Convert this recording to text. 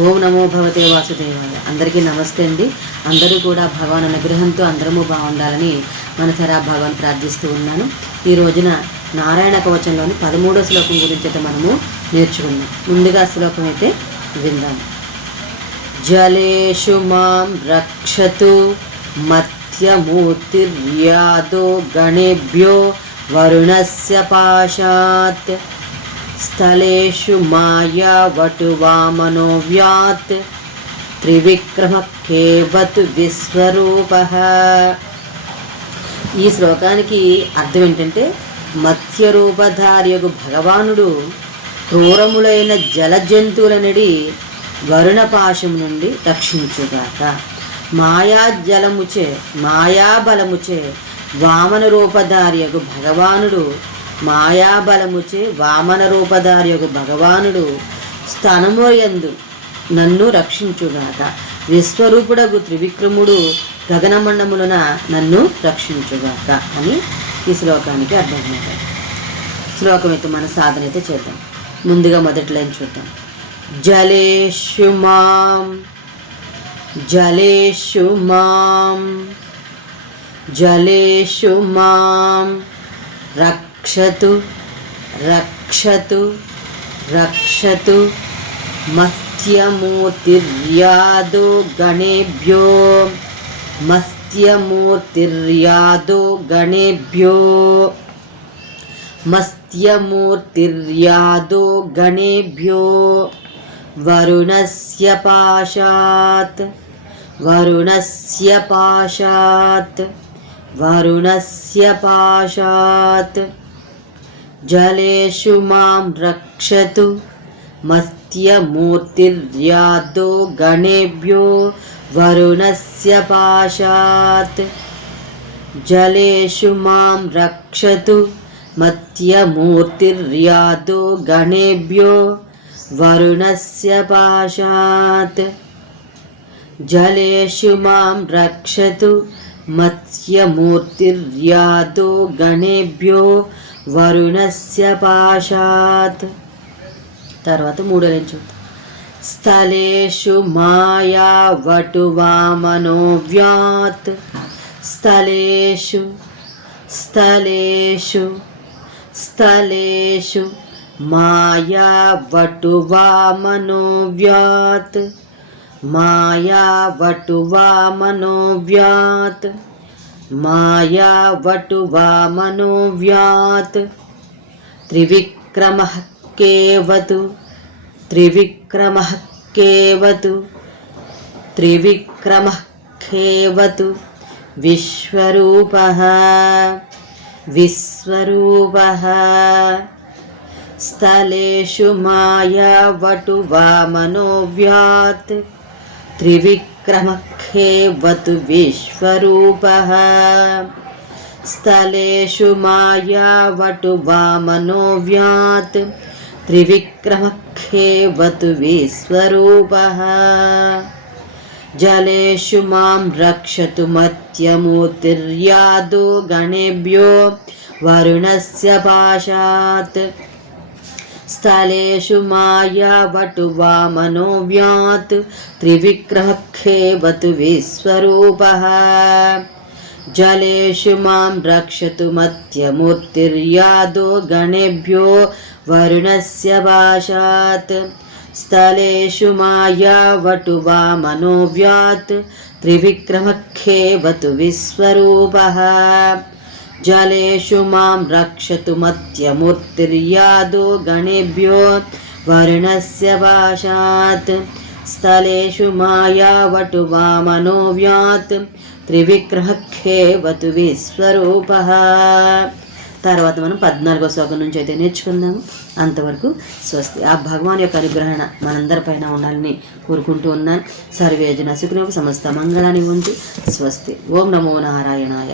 ఓం నమో భగవతే వాసుదేవాయ. అందరికీ నమస్తే అండి. అందరూ కూడా భగవాన్ అనుగ్రహంతో అందరము బాగుండాలని మనసారా భగవాన్ ప్రార్థిస్తూ ఉన్నాను. ఈ రోజున నారాయణ కవచంలోని 13వ శ్లోకం గురించి అయితే మనము నేర్చుకుందాం. ముందుగా శ్లోకం అయితే విందాం. జలేషు మాం రక్షతు మత్యమూర్తిర్యాదో గణేభ్యో వరుణస్య పాశాత్ స్థలేషు మాయా వటువామనో వ్యాత్ త్రివిక్రమకేవతు విశ్వరూపః. ఈ శ్లోకానికి అర్థం ఏంటంటే, మత్స్యరూపధారియగు భగవానుడు క్రూరములైన జల జంతువులనడి వరుణపాశం నుండి రక్షించుగాక. మాయాబలముచే వామన రూపధారియగు భగవానుడు స్థనముయందు నన్ను రక్షించుగాక. విశ్వరూపుడగు త్రివిక్రముడు గగనమండములన నన్ను రక్షించుగాక అని ఈ శ్లోకానికి అర్థమవుతుంది. శ్లోకం అయితే మన సాధన అయితే చేద్దాం. ముందుగా మొదటి లైన్ చూద్దాం. జలేషు మాం జలేషు మాం జలేషు మాం రక్షతు రక్షతు రక్షతు మత్స్యమూర్తిర్యాదో గణేభ్యో మత్స్యమూర్తిర్యాదో గణేభ్యో మత్స్యమూర్తిర్యాదో గణేభ్యో వరుణస్య పాశాత్ వరుణస్య పాశాత్ వరుణస్య పాశాత్ జలేషు మాం రక్షతు మత్స్యమూర్తిర్యాదో గణేభ్యో వరుణస్య పాశాత్ జలేషు మాం రక్షతు మత్స్యమూర్తిర్యాదో గణేభ్యో వరుణస్య పాశాత్ జలేషు మాం రక్షతు మత్స్యమూర్తిర్యాదో గణేభ్యో వరుణస్య పాశాత్. తర్వాత మూడో లైన్ చూద్దాం. స్థలేషు మాయా వటువామనో వ్యాత్ స్థలేషు స్థలేషు స్థలేషు మాయా వటువామనో వ్యాత్ మాయా వటువామనో వ్యాత్ మాయా వటువామనో వ్యాత్ త్రివిక్రమః కేవతు త్రివిక్రమః కేవతు త్రివిక్రమః కేవతు విశ్వరూపః విశ్వరూపః స్థలేషు మాయా వటువామనో వ్యాత్ త్రివిక్రమఖేవతు విశ్వరూపః స్థలేషు మాయా వటువామనో వ్యాత్ త్రివిక్రమఖేవతు విశ్వరూపః జలేషు మాం రక్షతు మత్స్యమూర్తిర్యాదో గణేభ్యో వరుణస్య పాశాత్ స్థలేషు మాయా వటువామనో వ్యాత్ త్రివిక్రమఖేవతు విశ్వరూపః జలేషు మాం రక్షతు మత్స్యమూర్తిర్యాదో గణేభ్యో వరుణస్య పాశాత్ స్థలేషు మాయా వటువామనో వ్యాత్ త్రివిక్రమఖేవతు విశ్వరూపః జలేషు మాం రక్షతు మత్స్యమూర్తిర్యాదో గణేభ్యో వరుణస్య పాశాత్ స్థలేషు మాయా వటువామనో వ్యాత్ త్రివిక్రమఖేవతు విశ్వరూపః. తర్వాత మనం 14వ శ్లోకం నుంచి అయితే నేర్చుకుందాము. అంతవరకు స్వస్తి. ఆ భగవాన్ యొక్క అనుగ్రహణ మనందరిపైన ఉండాలని కోరుకుంటూ ఉన్నాను. సర్వేజన సుఖినో సమస్త మంగళాన్ని ఉంచి స్వస్తి. ఓం నమో నారాయణాయ.